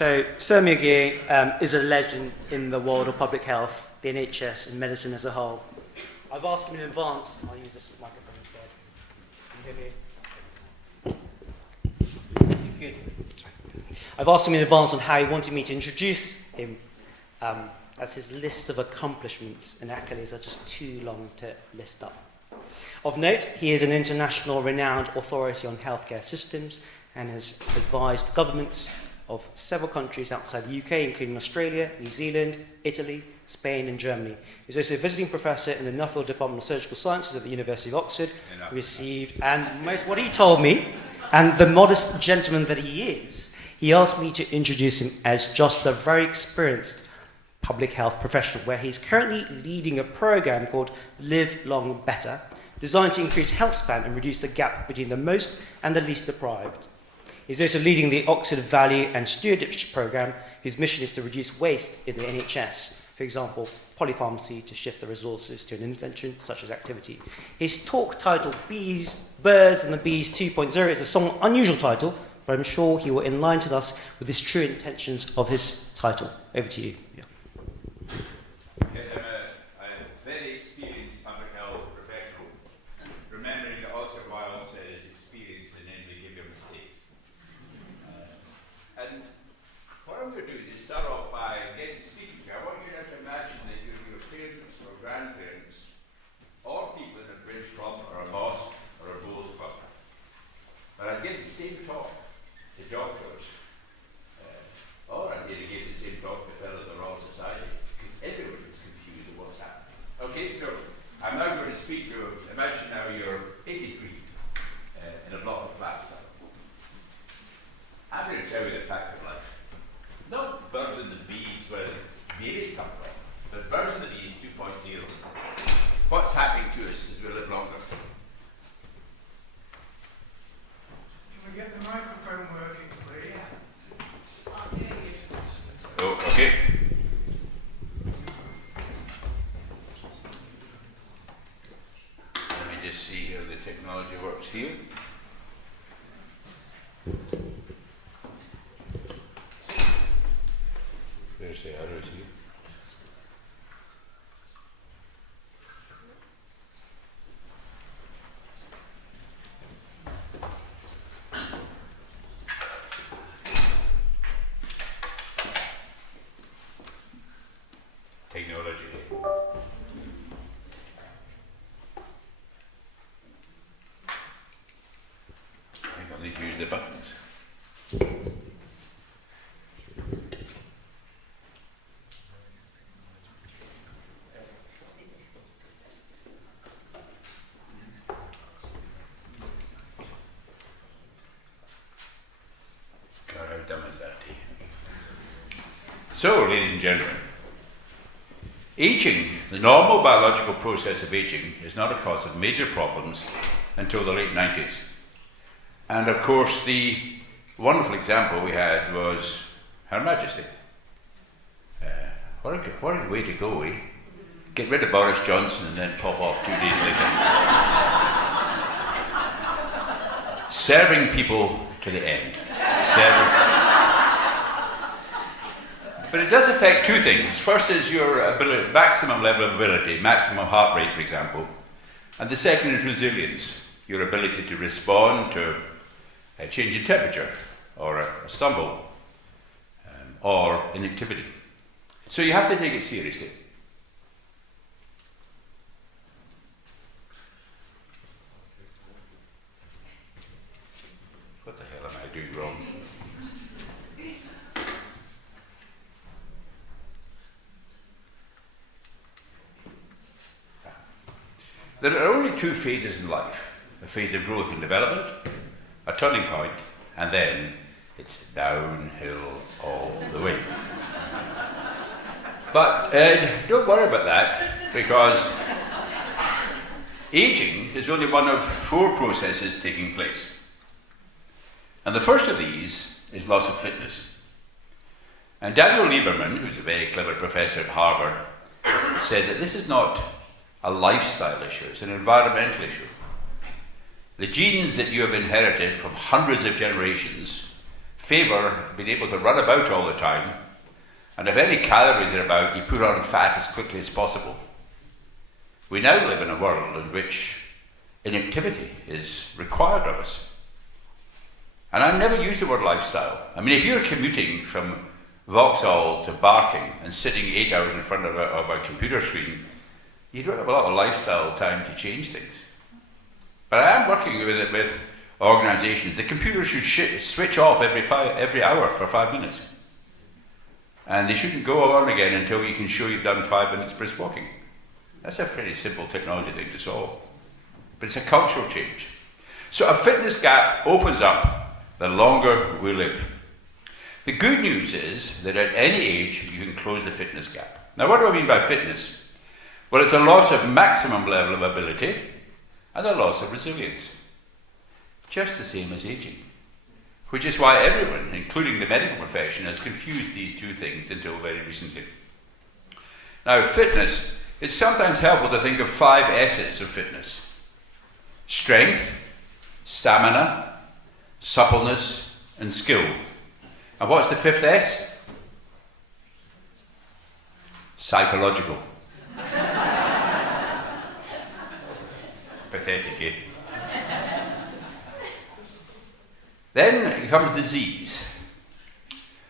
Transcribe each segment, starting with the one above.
So Sir Muir is a legend in the world of public health, the NHS, and medicine as a whole. I've asked him in advance. I'll use this microphone instead. Can you hear me? Good. I've asked him in advance on how he wanted me to introduce him, as his list of accomplishments and accolades are just too long to list up. Of note, he is an international renowned authority on healthcare systems and has advised governments of several countries outside the UK, including Australia, New Zealand, Italy, Spain, and Germany. He's also a visiting professor in the Nuffield Department of Surgical Sciences at the University of Oxford. Received, and most what he told me, and the modest gentleman that he is, he asked me to introduce him as just a very experienced public health professional, where he's currently leading a program called Live Long Better, designed to increase health span and reduce the gap between the most and the least deprived. He's also leading the Oxford Value and Stewardship Programme, whose mission is to reduce waste in the NHS. For example, polypharmacy to shift the resources to an intervention such as activity. His talk titled Birds and the Bees 2.0 is a somewhat unusual title, but I'm sure he will enlighten us with his true intentions of his title. Over to you. Yeah. Yes, I'm a very experienced public health professional, remembering that Oscar Wilde says experience and then we give your mistakes. And what I'm going to do is start off by getting speaking to you. I want you now to imagine that you're your parents or grandparents, or people in a bridge club or a mosque or a bowls club. But I give the same talk to doctors, or I nearly gave the same talk to fellows of the Royal Society, because everyone is confused at what's happening. Okay, so I'm now going to speak to, imagine now you're 83 in a block of flats. I'm going to tell you the facts of life. Not birds and the bees where the babies come from, but birds and the bees 2.0. What's happening to us as we live longer? Can we get the microphone working, please? Oh, okay. Let me just see how the technology works here. There's the arrows here. Technology. I think I'll need to use the buttons. God, how dumb is that? So, ladies and gentlemen, aging, the normal biological process of aging, is not a cause of major problems until the late 90s. And of course, the wonderful example we had was Her Majesty. What a way to go, eh? Get rid of Boris Johnson and then pop off 2 days later. Serving people to the end. But it does affect two things. First is your ability, maximum level of ability, maximum heart rate, for example. And the second is resilience, your ability to respond to a change in temperature, or a stumble, or inactivity. So you have to take it seriously. What the hell am I doing wrong? There are only two phases in life, a phase of growth and development, a turning point, and then it's downhill all the way. But don't worry about that, because aging is only one of 4 processes taking place. And the first of these is loss of fitness. And Daniel Lieberman, who's a very clever professor at Harvard, said that this is not a lifestyle issue, it's an environmental issue. The genes that you have inherited from hundreds of generations favour being able to run about all the time, and if any calories are about, you put on fat as quickly as possible. We now live in a world in which inactivity is required of us. And I never use the word lifestyle. I mean, if you're commuting from Vauxhall to Barking and sitting 8 hours in front of a computer screen, you don't have a lot of lifestyle time to change things. But I am working with organisations. The computer should switch off every hour for 5 minutes. And they shouldn't go on again until you can show you've done 5 minutes brisk walking. That's a pretty simple technology thing to solve. But it's a cultural change. So a fitness gap opens up the longer we live. The good news is that at any age you can close the fitness gap. Now, what do I mean by fitness? Well, it's a loss of maximum level of ability and a loss of resilience. Just the same as aging. Which is why everyone, including the medical profession, has confused these two things until very recently. Now, fitness, it's sometimes helpful to think of 5 S's of fitness. Strength, stamina, suppleness, and skill. And what's the 5th S? Psychological. Pathetic, eh? Then comes disease.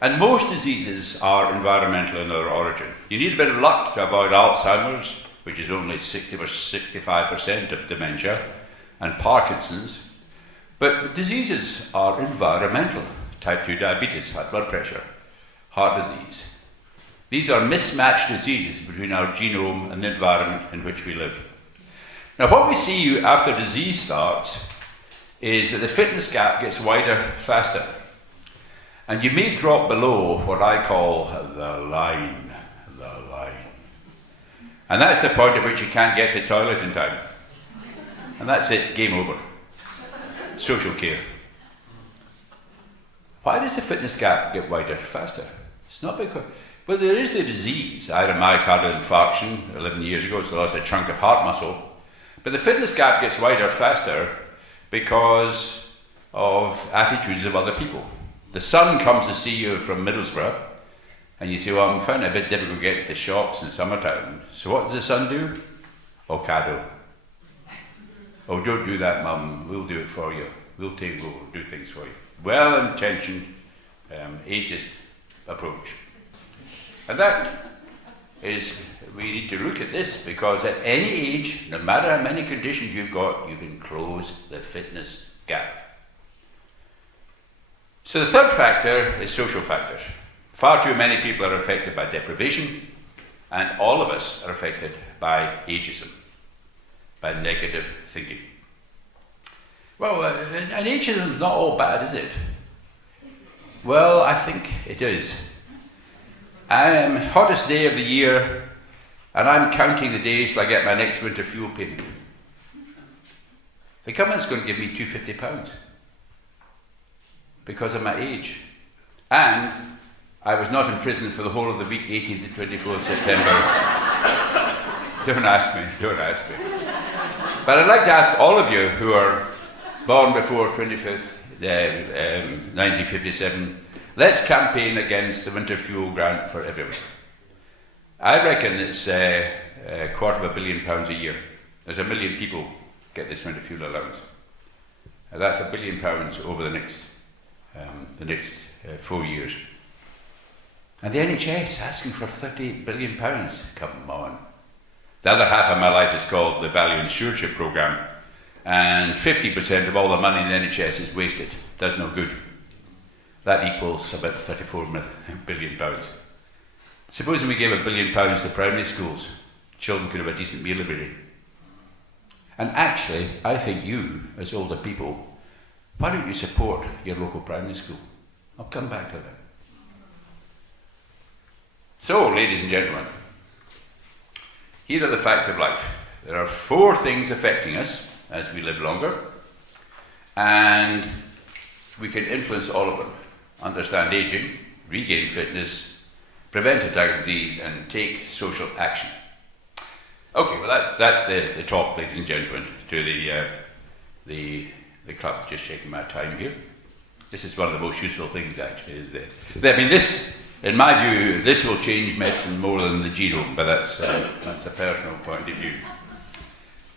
And most diseases are environmental in their origin. You need a bit of luck to avoid Alzheimer's, which is only 60 or 65% of dementia, and Parkinson's. But diseases are environmental. Type 2 diabetes, high blood pressure, heart disease. These are mismatched diseases between our genome and the environment in which we live. Now, what we see after disease starts is that the fitness gap gets wider faster. And you may drop below what I call the line. And that's the point at which you can't get to the toilet in time. And that's it, game over. Social care. Why does the fitness gap get wider faster? It's not because... Well, there is the disease. I had a myocardial infarction 11 years ago, so I lost a chunk of heart muscle. But the fitness gap gets wider faster because of attitudes of other people. The son comes to see you from Middlesbrough, and you say, well, I'm finding it a bit difficult to get to the shops in summertime. So what does the son do? Ocado. Oh, don't do that, Mum. We'll do it for you. We'll do things for you. Well-intentioned, ageist approach. And that is, we need to look at this, because at any age, no matter how many conditions you've got, you can close the fitness gap. So the third factor is social factors. Far too many people are affected by deprivation, and all of us are affected by ageism, by negative thinking. Well, and ageism is not all bad, is it? Well, I think it is. Hottest day of the year, and I'm counting the days till I get my next winter fuel payment. The government's going to give me £250 because of my age. And I was not in prison for the whole of the week, 18th to 24th September. Don't ask me. But I'd like to ask all of you who are born before 1957, let's campaign against the winter fuel grant for everyone. I reckon it's £250 million a year. There's 1 million people get this winter fuel allowance. That's £1 billion over the next 4 years. And the NHS asking for £38 billion. Come on. The other half of my life is called the Value and Stewardship Programme, and 50% of all the money in the NHS is wasted. Does no good. That equals about £34 billion. Supposing we gave £1 billion to primary schools, children could have a decent meal every day. And actually, I think you, as older people, why don't you support your local primary school? I'll come back to that. So, ladies and gentlemen, here are the facts of life. There are 4 things affecting us as we live longer, and we can influence all of them. Understand aging, regain fitness, prevent attack disease, and take social action. Okay, well that's the talk, ladies and gentlemen, to the club. Just checking my time here. This is one of the most useful things, actually, is that. I mean, this, in my view, this will change medicine more than the genome, but that's a personal point of view.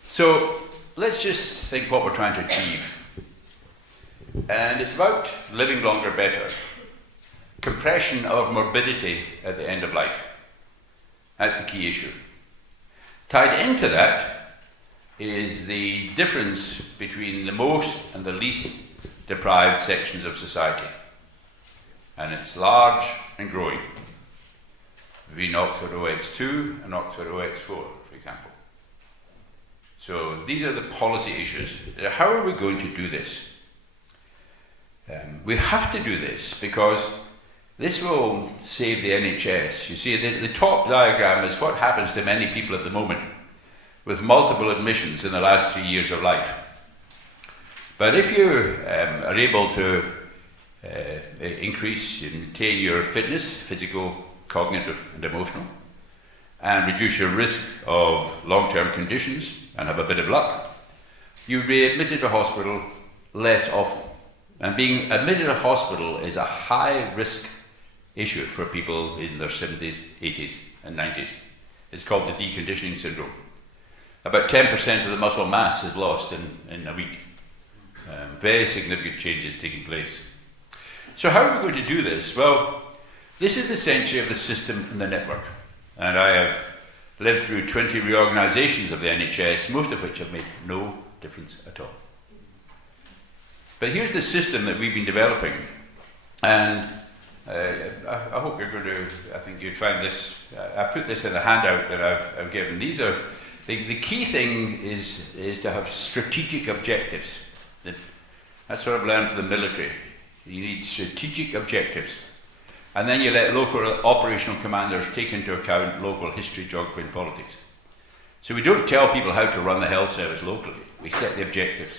So let's just think what we're trying to achieve. And it's about living longer better. Compression of morbidity at the end of life. That's the key issue. Tied into that is the difference between the most and the least deprived sections of society. And it's large and growing. Between Oxford OX2 and Oxford OX4, for example. So these are the policy issues. How are we going to do this? We have to do this because this will save the NHS. You see, the top diagram is what happens to many people at the moment with multiple admissions in the last 3 years of life. But if you are able to increase and maintain your fitness, physical, cognitive and emotional, and reduce your risk of long-term conditions and have a bit of luck, you'll be admitted to hospital less often. And being admitted to hospital is a high-risk issue for people in their 70s, 80s and 90s. It's called the deconditioning syndrome. About 10% of the muscle mass is lost in a week. Very significant changes taking place. So how are we going to do this? Well, this is the century of the system and the network. And I have lived through 20 reorganisations of the NHS, most of which have made no difference at all. But here's the system that we've been developing. And I hope you're going to, I think you'd find this, I put this in the handout that I've given. These are, the key thing is to have strategic objectives. That's what I've learned from the military. You need strategic objectives. And then you let local operational commanders take into account local history, geography and politics. So we don't tell people how to run the health service locally. We set the objectives.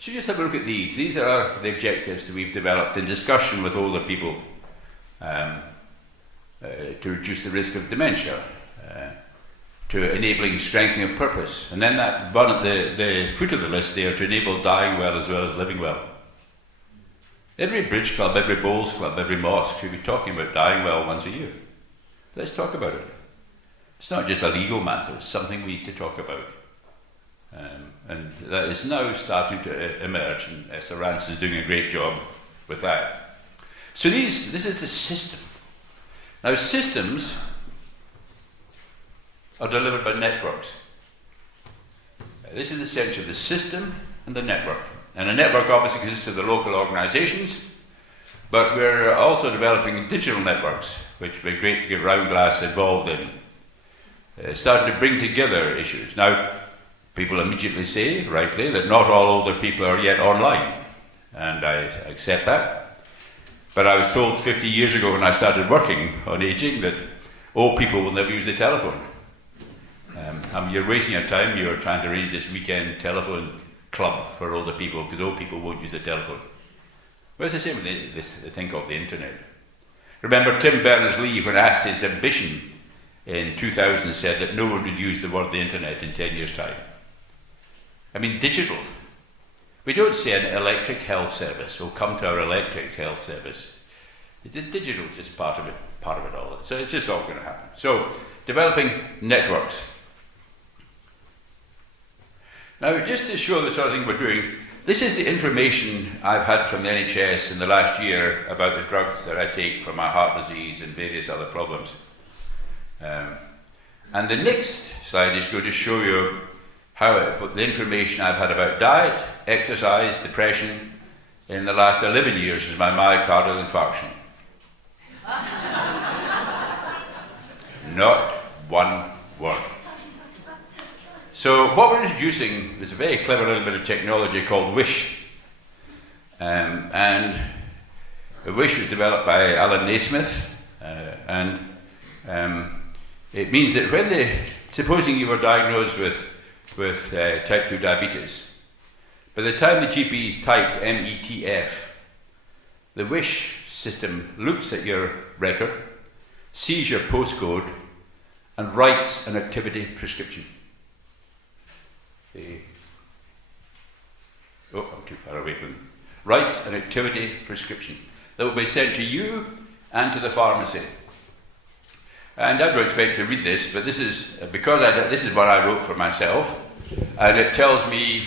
So just have a look at these. These are the objectives that we've developed in discussion with older people to reduce the risk of dementia, to enabling strengthening of purpose. And then that one at the foot of the list there, to enable dying well as living well. Every bridge club, every bowls club, every mosque should be talking about dying well once a year. Let's talk about it. It's not just a legal matter, it's something we need to talk about. And that is now starting to emerge, and Esther Ranson is doing a great job with that. So this is the system. Now systems are delivered by networks. This is the center of the system and the network. And a network obviously consists of the local organisations, but we're also developing digital networks, which would be great to get Round Glass involved in. Starting to bring together issues. Now, people immediately say, rightly, that not all older people are yet online, and I accept that. But I was told 50 years ago when I started working on ageing that old people will never use the telephone. You're wasting your time, you're trying to arrange this weekend telephone club for older people because old people won't use the telephone. Well, it's the same with this thing called the internet. Remember Tim Berners-Lee, when asked his ambition in 2000, said that no one would use the word the internet in 10 years' time. I mean, digital. We don't say an electric health service will come to our electric health service. Digital is just part of it all. So it's just all going to happen. So, developing networks. Now, just to show the sort of thing we're doing, this is the information I've had from the NHS in the last year about the drugs that I take for my heart disease and various other problems. And the next slide is going to show you the information I've had about diet, exercise, depression in the last 11 years is my myocardial infarction. Not one word. So what we're introducing is a very clever little bit of technology called WISH. And WISH was developed by Alan Naismith, and it means that supposing you were diagnosed with type 2 diabetes, by the time the GPs typed METF, the WISH system looks at your record, sees your postcode, and writes an activity prescription. Oh, I'm too far away from them. writes an activity prescription that will be sent to you and to the pharmacy. And I don't expect to read this, but this is this is what I wrote for myself, and it tells me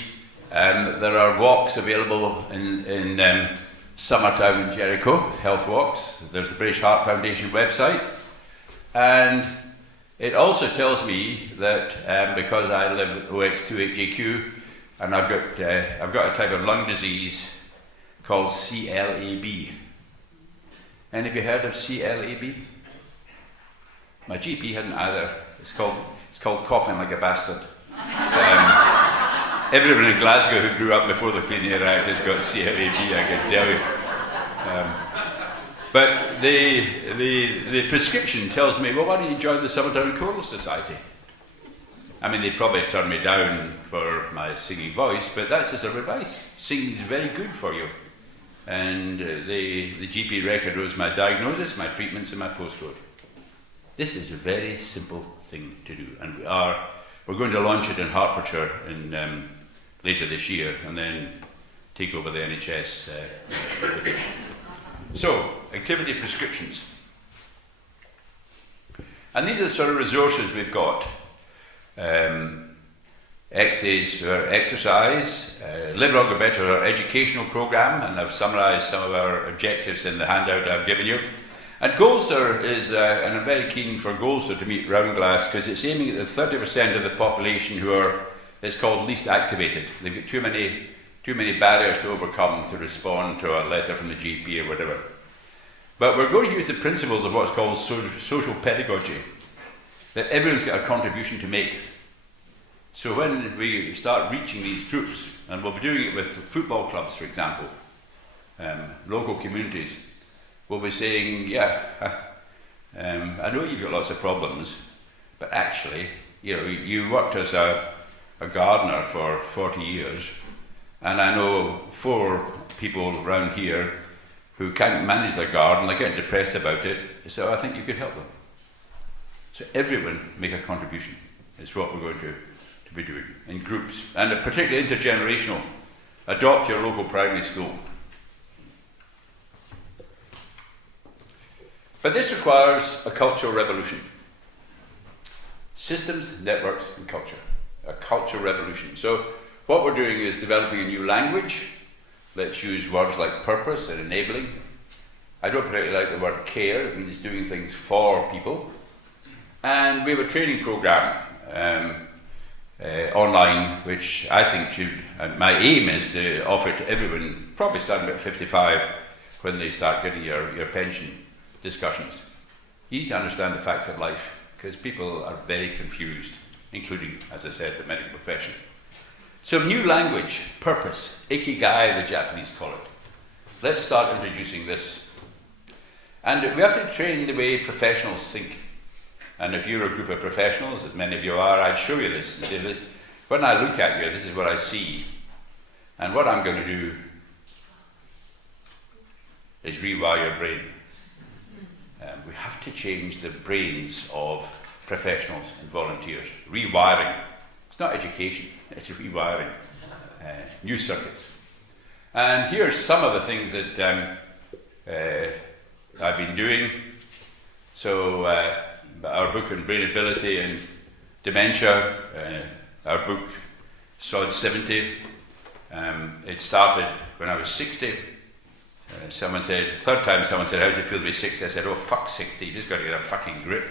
there are walks available in Summertown, Jericho, health walks. There's the British Heart Foundation website, and it also tells me that because I live at OX28JQ, and I've got a type of lung disease called CLAB. Any of you heard of CLAB? My GP hadn't either. It's called coughing like a bastard. Everyone in Glasgow who grew up before the Clean Air Act has got CLAB, I can tell you. But the prescription tells me, well, why don't you join the Summertown Choral Society? I mean, they probably turn me down for my singing voice, but that's just a advice. Singing is very good for you. And the GP record knows my diagnosis, my treatments, and my postcode. This is a very simple thing to do, and we're going to launch it in Hertfordshire later this year, and then take over the NHS. So, activity prescriptions. And these are the sort of resources we've got. X is for exercise, Live Longer Better, our educational programme, and I've summarised some of our objectives in the handout I've given you. And Goldster is, and I'm very keen for Goldster to meet Roundglass, because it's aiming at the 30% of the population who are, it's called least activated. They've got too many barriers to overcome to respond to a letter from the GP or whatever. But we're going to use the principles of what's called social pedagogy, that everyone's got a contribution to make. So when we start reaching these groups, and we'll be doing it with football clubs, for example, local communities, we'll be saying, yeah, I know you've got lots of problems, but actually, you worked as a gardener for 40 years, and I know 4 people around here who can't manage their garden, they're getting depressed about it, so I think you could help them. So everyone make a contribution. It's what we're going to be doing in groups, and particularly intergenerational. Adopt your local primary school. But this requires a cultural revolution. Systems, networks, and culture. A cultural revolution. So what we're doing is developing a new language. Let's use words like purpose and enabling. I don't particularly like the word care. It means doing things for people. And we have a training program online, which I think should, my aim is to offer it to everyone, probably starting at 55, when they start getting your pension discussions. You need to understand the facts of life, because people are very confused, including, as I said, the medical profession. So new language, purpose, ikigai, the Japanese call it. Let's start introducing this. And we have to train the way professionals think. And if you're a group of professionals, as many of you are, I'd show you this and say that when I look at you, this is what I see. And what I'm going to do is rewire your brain. We have to change the brains of professionals and volunteers. Rewiring. It's not education, it's rewiring. New circuits. And here's some of the things that I've been doing. So, our book on brain ability and dementia, our book SOD 70, it started when I was 60. Someone said, the third time someone said, how do you feel to be 60? I said, oh, fuck 60, you just got to get a fucking grip.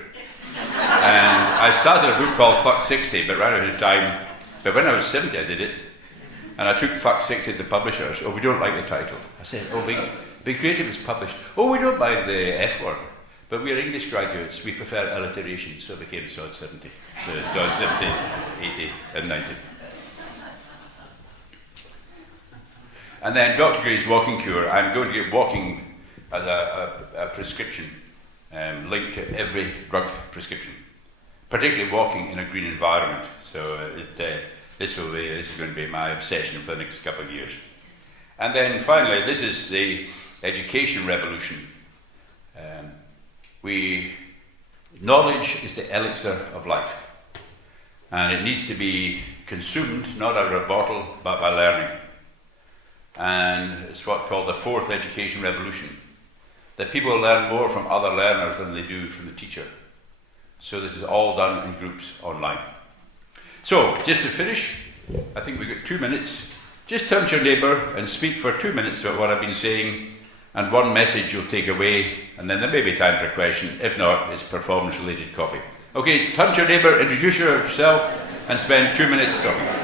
And I started a book called Fuck 60, but ran out of time. But when I was 70, I did it. And I took Fuck 60 to the publishers. Oh, we don't like the title. I said, oh, be great if it was published. Oh, we don't mind the F word. But we're English graduates, we prefer alliteration, so it became SOD 70. So SOD 70, 80, and 90. And then Dr. Gray's Walking Cure, I'm going to get walking as a prescription linked to every drug prescription, particularly walking in a green environment. So this is going to be my obsession for the next couple of years. And then finally, this is the education revolution. Knowledge is the elixir of life, and it needs to be consumed not out of a bottle but by learning. and it's what's called the fourth education revolution. That people learn more from other learners than they do from the teacher. So this is all done in groups online. So, just to finish, I think we've got 2 minutes. Just turn to your neighbour and speak for 2 minutes about what I've been saying, and one message you'll take away, and then there may be time for a question. If not, it's performance-related coffee. Okay, turn to your neighbour, introduce yourself, and spend 2 minutes talking.